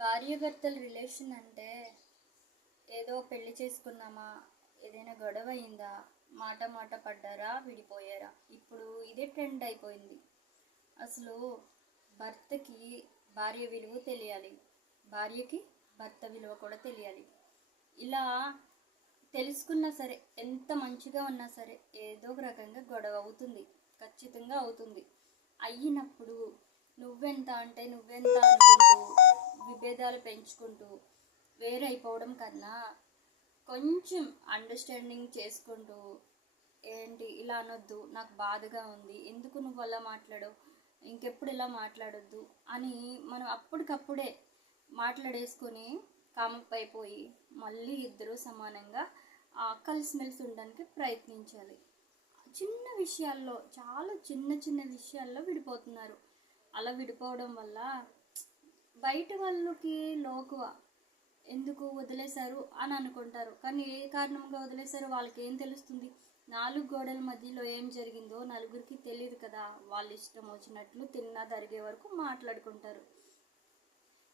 భార్యాభర్తల రిలేషన్ అంటే ఏదో పెళ్లి చేసుకున్నామా, ఏదైనా గొడవ అయిందా, మాట మాట పడ్డారా, విడిపోయారా, ఇప్పుడు ఇదే ట్రెండ్ అయిపోయింది. అసలు భర్తకి భార్య విలువ తెలియాలి, భార్యకి భర్త విలువ కూడా తెలియాలి. ఇలా తెలుసుకున్నా సరే, ఎంత మంచిగా ఉన్నా సరే ఏదో ఒక రకంగా గొడవ అవుతుంది, ఖచ్చితంగా అవుతుంది. అయినప్పుడు నువ్వెంత అంటే నువ్వెంత అనుకుంటూ విభేదాలు పెంచుకుంటూ వేరైపోవడం కన్నా కొంచెం అండర్స్టాండింగ్ చేసుకుంటూ, ఏంటి ఇలా అనొద్దు, నాకు బాధగా ఉంది, ఎందుకు నువ్వు అలా మాట్లాడవు, ఇంకెప్పుడు ఇలా మాట్లాడొద్దు అని మనం అప్పటికప్పుడే మాట్లాడేసుకొని కామప్ అయిపోయి మళ్ళీ ఇద్దరు సమానంగా కలిసిమెలిసి ఉండడానికి ప్రయత్నించాలి. చిన్న విషయాల్లో, చాలా చిన్న చిన్న విషయాల్లో విడిపోతున్నారు. అలా విడిపోవడం వల్ల బయట వాళ్ళకి లోకువ, ఎందుకు వదిలేశారు అని అనుకుంటారు. కానీ ఏ కారణంగా వదిలేశారో వాళ్ళకి ఏం తెలుస్తుంది? నాలుగు గోడల మధ్యలో ఏం జరిగిందో నలుగురికి తెలియదు కదా. వాళ్ళ ఇష్టం వచ్చినట్లు తిన్నా తరిగే వరకు మాట్లాడుకుంటారు.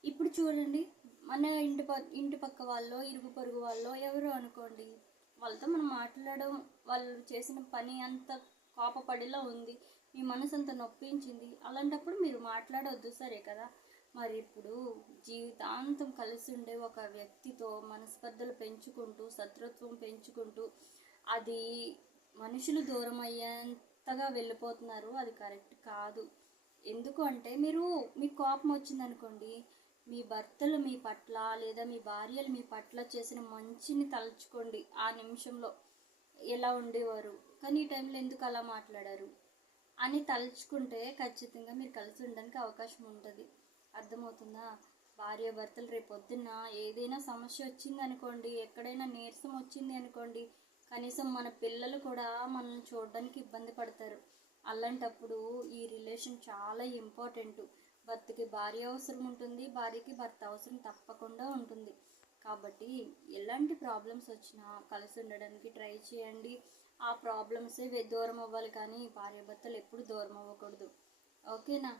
ఇప్పుడు చూడండి, మన ఇంటి పక్క వాళ్ళు, ఇరుగు పొరుగు వాళ్ళు ఎవరు అనుకోండి, వాళ్ళతో మనం మాట్లాడడం, వాళ్ళు చేసిన పని అంత కోపపడిలా ఉంది, మీ మనసు అంత నొప్పించింది, అలాంటప్పుడు మీరు మాట్లాడవద్దు, సరే కదా. మరి ఇప్పుడు జీవితాంతం కలిసి ఉండే ఒక వ్యక్తితో మనస్పర్ధలు పెంచుకుంటూ, శత్రుత్వం పెంచుకుంటూ, అది మనుషులు దూరం అయ్యేంతగా వెళ్ళిపోతున్నారు. అది కరెక్ట్ కాదు. ఎందుకు అంటే, మీకు కోపం వచ్చిందనుకోండి, మీ భర్తలు మీ పట్ల లేదా మీ భార్యలు మీ పట్ల చేసిన మంచిని తలుచుకోండి. ఆ నిమిషంలో ఎలా ఉండేవారు, కానీ ఈ టైంలో ఎందుకు అలా మాట్లాడారు అని తలుచుకుంటే ఖచ్చితంగా మీరు కలిసి ఉండడానికి అవకాశం ఉంటుంది. అర్థమవుతుందా? భార్య భర్తలు రేపొద్దున్న ఏదైనా సమస్య వచ్చింది అనుకోండి, ఎక్కడైనా నీరసం వచ్చింది అనుకోండి, కనీసం మన పిల్లలు కూడా మనం చూడడానికి ఇబ్బంది పడతారు. అలాంటప్పుడు ఈ రిలేషన్ చాలా ఇంపార్టెంట్. భర్తకి భార్య అవసరం ఉంటుంది, భార్యకి భర్త అవసరం తప్పకుండా ఉంటుంది. కాబట్టి ఎలాంటి ప్రాబ్లమ్స్ వచ్చినా కలిసి ఉండడానికి ట్రై చేయండి. ఆ ప్రాబ్లమ్సే దూరం అవ్వాలి, కానీ భార్యాభర్తలు ఎప్పుడు దూరం అవ్వకూడదు. ఓకేనా?